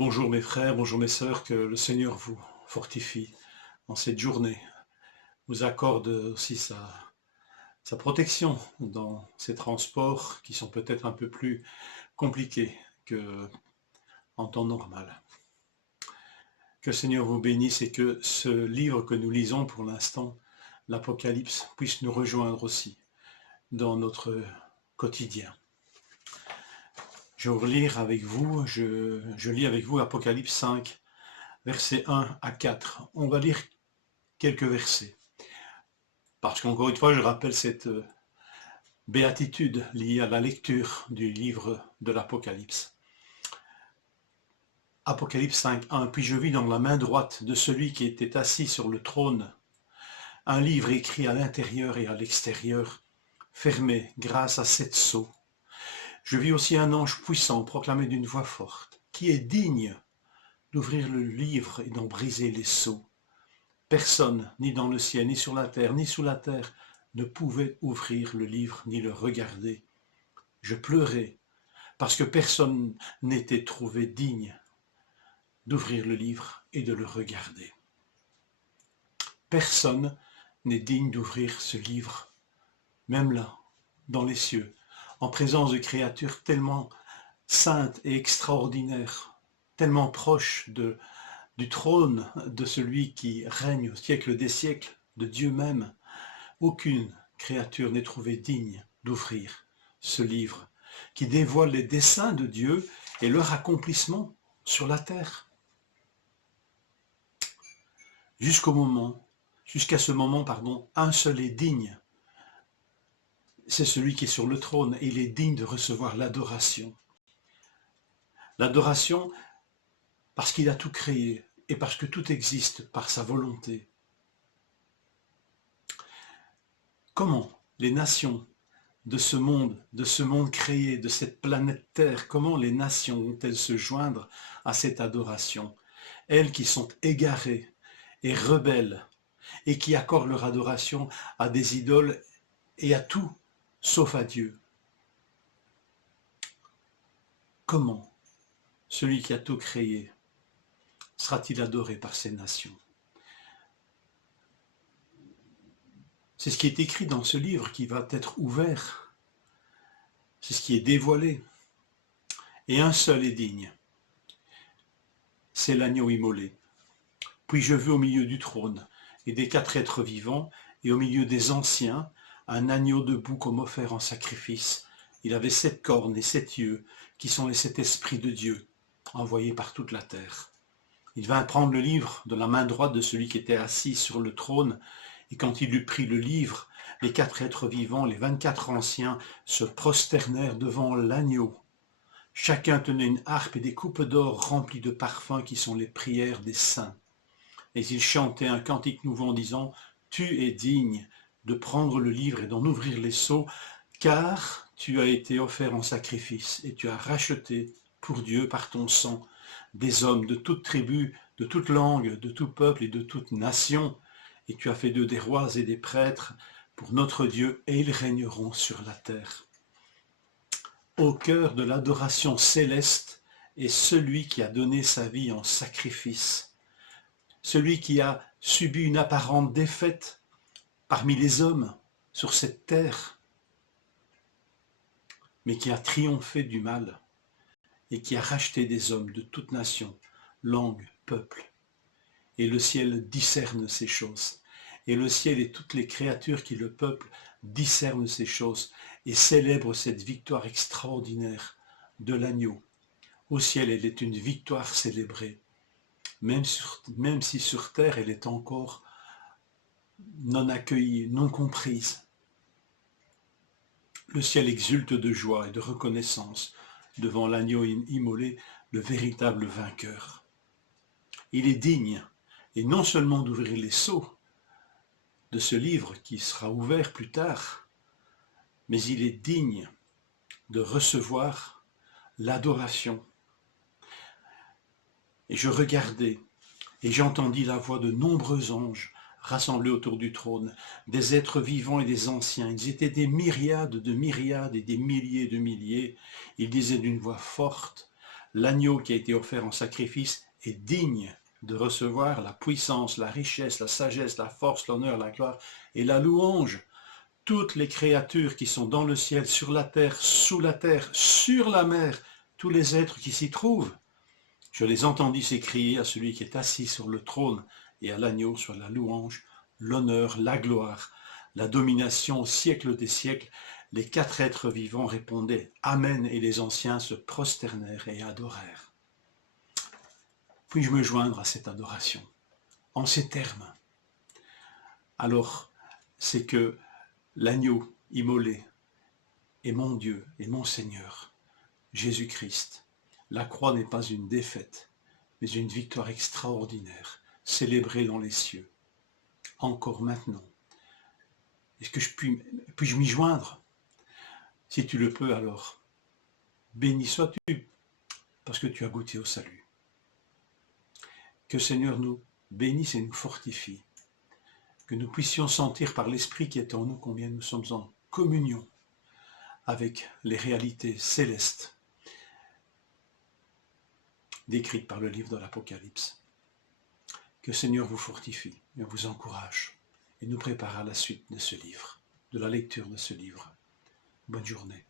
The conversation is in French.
Bonjour mes frères, bonjour mes sœurs, que le Seigneur vous fortifie en cette journée, vous accorde aussi sa protection dans ces transports qui sont peut-être un peu plus compliqués qu'en temps normal. Que le Seigneur vous bénisse et que ce livre que nous lisons pour l'instant, l'Apocalypse, puisse nous rejoindre aussi dans notre quotidien. Je vais relire avec vous, je lis avec vous Apocalypse 5, versets 1 à 4. On va lire quelques versets. Parce qu'encore une fois, je rappelle cette béatitude liée à la lecture du livre de l'Apocalypse. Apocalypse 5, 1. Puis je vis dans la main droite de celui qui était assis sur le trône un livre écrit à l'intérieur et à l'extérieur, fermé grâce à 7 sceaux. Je vis aussi un ange puissant proclamer d'une voix forte, qui est digne d'ouvrir le livre et d'en briser les sceaux. Personne, ni dans le ciel, ni sur la terre, ni sous la terre, ne pouvait ouvrir le livre ni le regarder. Je pleurais, parce que personne n'était trouvé digne d'ouvrir le livre et de le regarder. Personne n'est digne d'ouvrir ce livre, même là, dans les cieux, en présence de créatures tellement saintes et extraordinaires, tellement proches du trône de celui qui règne au siècle des siècles, de Dieu même. Aucune créature n'est trouvée digne d'ouvrir ce livre qui dévoile les desseins de Dieu et leur accomplissement sur la terre. Jusqu'à ce moment, un seul est digne. C'est celui qui est sur le trône et il est digne de recevoir l'adoration. L'adoration parce qu'il a tout créé et parce que tout existe par sa volonté. Comment les nations de ce monde créé, de cette planète Terre, comment les nations vont-elles se joindre à cette adoration? Elles qui sont égarées et rebelles et qui accordent leur adoration à des idoles et à tout sauf à Dieu. Comment celui qui a tout créé sera-t-il adoré par ces nations? C'est ce qui est écrit dans ce livre qui va être ouvert. C'est ce qui est dévoilé. Et un seul est digne. C'est l'agneau immolé. Puis je vis au milieu du trône et des 4 êtres vivants et au milieu des anciens un agneau debout comme offert en sacrifice. Il avait 7 cornes et 7 yeux qui sont les 7 esprits de Dieu envoyés par toute la terre. Il vint prendre le livre de la main droite de celui qui était assis sur le trône. Et quand il eut pris le livre, les 4 êtres vivants, les 24 anciens, se prosternèrent devant l'agneau. Chacun tenait une harpe et des coupes d'or remplies de parfums qui sont les prières des saints. Et ils chantaient un cantique nouveau en disant « Tu es digne de prendre le livre et d'en ouvrir les sceaux, car tu as été offert en sacrifice et tu as racheté pour Dieu par ton sang des hommes de toute tribu, de toute langue, de tout peuple et de toute nation. Et tu as fait d'eux des rois et des prêtres pour notre Dieu, et ils régneront sur la terre. » Au cœur de l'adoration céleste est celui qui a donné sa vie en sacrifice, celui qui a subi une apparente défaite parmi les hommes sur cette terre, mais qui a triomphé du mal et qui a racheté des hommes de toute nation, langue, peuple. Et le ciel discerne ces choses. Et le ciel et toutes les créatures qui le peuplent discernent ces choses et célèbrent cette victoire extraordinaire de l'agneau. Au ciel, elle est une victoire célébrée, même si sur terre, elle est encore non accueillie, non comprise. Le ciel exulte de joie et de reconnaissance devant l'agneau immolé, le véritable vainqueur. Il est digne, et non seulement d'ouvrir les sceaux de ce livre qui sera ouvert plus tard, mais il est digne de recevoir l'adoration. Et je regardais, et j'entendis la voix de nombreux anges rassemblés autour du trône, des êtres vivants et des anciens. Ils étaient des myriades de myriades et des milliers de milliers. Ils disaient d'une voix forte, l'agneau qui a été offert en sacrifice est digne de recevoir la puissance, la richesse, la sagesse, la force, l'honneur, la gloire et la louange. Toutes les créatures qui sont dans le ciel, sur la terre, sous la terre, sur la mer, tous les êtres qui s'y trouvent, je les entendis s'écrier à celui qui est assis sur le trône et à l'agneau sur la louange, l'honneur, la gloire, la domination au siècle des siècles. Les 4 êtres vivants répondaient « Amen » et les anciens se prosternèrent et adorèrent. Puis-je me joindre à cette adoration en ces termes? Alors, c'est que l'agneau immolé est mon Dieu et mon Seigneur, Jésus-Christ. La croix n'est pas une défaite, mais une victoire extraordinaire, célébrée dans les cieux, encore maintenant. Est-ce que puis-je m'y joindre? Si tu le peux, alors, béni sois-tu, parce que tu as goûté au salut. Que Seigneur nous bénisse et nous fortifie, que nous puissions sentir par l'Esprit qui est en nous combien nous sommes en communion avec les réalités célestes décrites par le livre de l'Apocalypse. Que Seigneur vous fortifie et vous encourage et nous prépare à la suite de ce livre, de la lecture de ce livre. Bonne journée.